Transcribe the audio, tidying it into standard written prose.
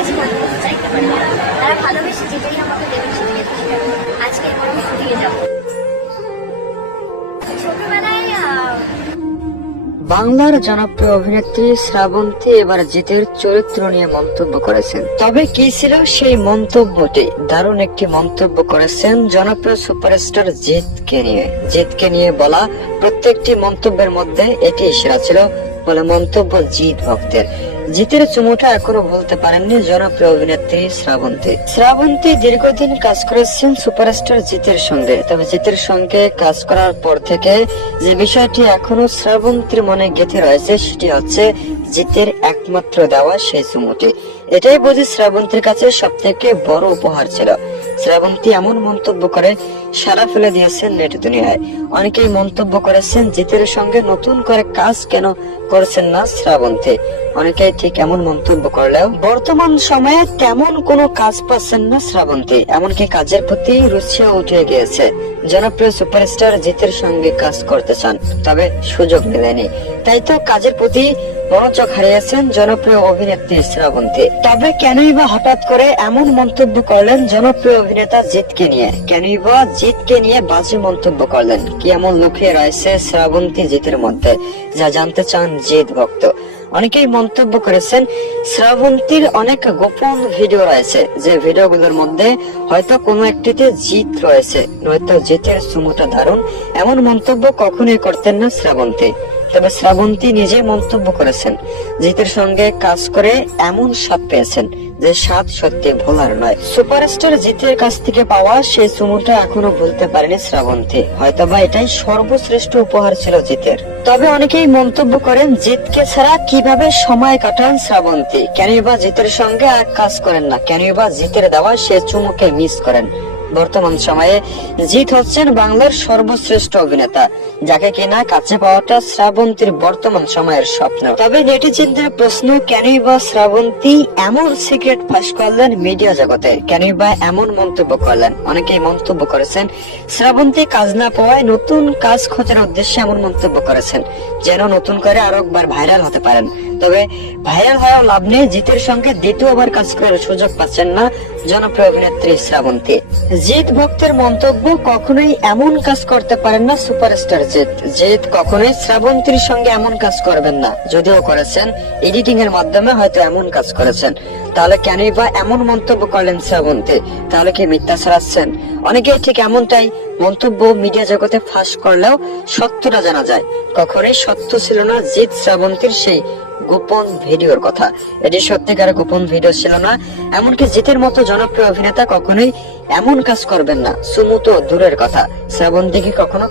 কিছু মনে করতে চাইতে পারে না। তারা ভালোবেসে যেটাই আমাকে দেবেন সেটাই খুশি হবে। আজকে এরপর আমি ফুরিয়ে যাবো। ছোটবেলায় বাংলার জনপ্রিয় অভিনেত্রী শ্রাবন্তী এবার জিতের চরিত্র নিয়ে মন্তব্য করেছেন। তবে কি ছিল সেই মন্তব্যটি? দারুণ একটি মন্তব্য করেছেন জনপ্রিয় সুপারস্টার জিতকে নিয়ে বলা প্রত্যেকটি মন্তব্যের মধ্যে এটি সেরা ছিল বলে মন্তব্য জিত ভক্তের। জিতের চুমুটা এখনো ভুলতে পারেননি জনপ্রিয় অভিনেত্রী শ্রাবন্তী দীর্ঘদিন কাজ করেছেন সুপারস্টার জিতের সঙ্গে। তবে জিতের সঙ্গে কাজ করার পর থেকে যে বিষয়টি এখনো শ্রাবন্তীর মনে গেঁথে রয়েছে সেটি হচ্ছে জিতের একমাত্র দেওয়া সেই চুমুটি। এটাই বুঝি শ্রাবন্তীর কাছে সব থেকে বড় উপহার ছিল। শ্রাবন্তী এমন মন্তব্য করে সারা ফেলে দিয়েছেন নেট দুনিয়ায়। অনেকেই মন্তব্য করেছেন জিতের সঙ্গে নতুন করে কাজ কেন করছেন না শ্রাবন্তী। অনেকেই ঠিক এমন মন্তব্য করলেও বর্তমান সময়ে তেমন কোনো কাজ পাচ্ছেন না শ্রাবন্তী। এমনকি কাজের প্রতি রুচিও উঠে গিয়েছে। জনপ্রিয় সুপারস্টার জিতের সঙ্গে কাজ করতে চান, তবে সুযোগ মেলেনি। তাই তো কাজের প্রতি মনোযোগ হারিয়েছেন জনপ্রিয় অভিনেত্রী শ্রাবন্তী। তবে কেনই বা হঠাৎ করে এমন মন্তব্য করলেন জনপ্রিয় অভিনেতা জিতকে নিয়ে? কেনই বা জিতকে নিয়ে বাজে মন্তব্য করলেন? কি এমন লুকিয়ে রয়েছে শ্রাবন্তী জিতের মধ্যে, যা জানতে চান জিত ভক্ত? অনেকেই মন্তব্য করেছেন শ্রাবন্তীর অনেক গোপন ভিডিও রয়েছে, যে ভিডিওগুলোর মধ্যে হয়তো কোনো একটিতে জিত রয়েছে, নয়তো জিতের চুমুটা দারুণ। এমন মন্তব্য কখনোই করতেন না শ্রাবন্তী। তবে শ্রাবন্তী নিজে মন্তব্য করেছেন জিতের সঙ্গে কাজ করে এমন স্বাদ পেয়েছেন যে স্বাদ সত্যি ভোলার নয়। সুপারস্টার জিতের কাছ থেকে পাওয়া সেই চুমুটা এখনো ভুলতে পারেনি শ্রাবন্তী। হয়তোবা এটাই সর্বশ্রেষ্ঠ উপহার ছিল জিতের। তবে অনেকেই মন্তব্য করেন জিতকে ছাড়া কিভাবে সময় কাটান শ্রাবন্তী? কেনই বা জিতের সঙ্গে আর কাজ করেন না? কেনই বা জিতের দেওয়া সে চুমুকে মিস করেন? বর্তমান সময়ে জিত হচ্ছেন বাংলার সর্বশ্রেষ্ঠ অভিনেতা, যাকে কিনা কাছে পাওয়াটা শ্রাবন্তীর বর্তমান সময়ের স্বপ্ন। তবে নেটিজেনদের প্রশ্ন, কেনই বা শ্রাবন্তী এমন সিক্রেট ফাঁস করলেন মিডিয়া জগতে? কেনই বা এমন মন্তব্য করলেন? অনেকেই মন্তব্য করেছেন শ্রাবন্তী কাজ না পাওয়ায় নতুন কাজ খোঁজার উদ্দেশ্যে এমন মন্তব্য করেছেন, যেন নতুন করে আরো একবার ভাইরাল হতে পারেন। তবে ভাইরাল হওয়ার লাভ নেই, জিতের সঙ্গে দ্বিতীয়বার কাজ করার সুযোগ পাচ্ছেন না জনপ্রিয় অভিনেত্রী শ্রাবন্তী। জিত ভক্তের মন্তব্য, কখনোই এমন কাজ করতে পারেন না সুপারস্টার জিত কখনোই শ্রাবন্তীর সঙ্গে এমন কাজ করবেন না। যদিও করেছেন, এডিটিং এর মাধ্যমে হয়তো এমন কাজ করেছেন। তাহলে কেনই বা এমন মন্তব্য করলেন শ্রাবন্তী? তাহলে কি মিথ্যা ছড়াচ্ছেন? অনেকেই ঠিক এমনটাই মন্তব্য মিডিয়া জগতে ফাঁস করলেও সত্যটা জানা যায় কখনোই সত্য ছিল না জিত শ্রাবন্তীর সেই গোপন ভিডিওর কথা। এটি সত্যিকার গোপন ভিডিও ছিল না। এমনকি জিতের মতো জনপ্রিয় অভিনেতা কখনোই এমন কাজ করবেন না। সুমু তো দূরের কথা, শ্রাবন্তী কি কখনো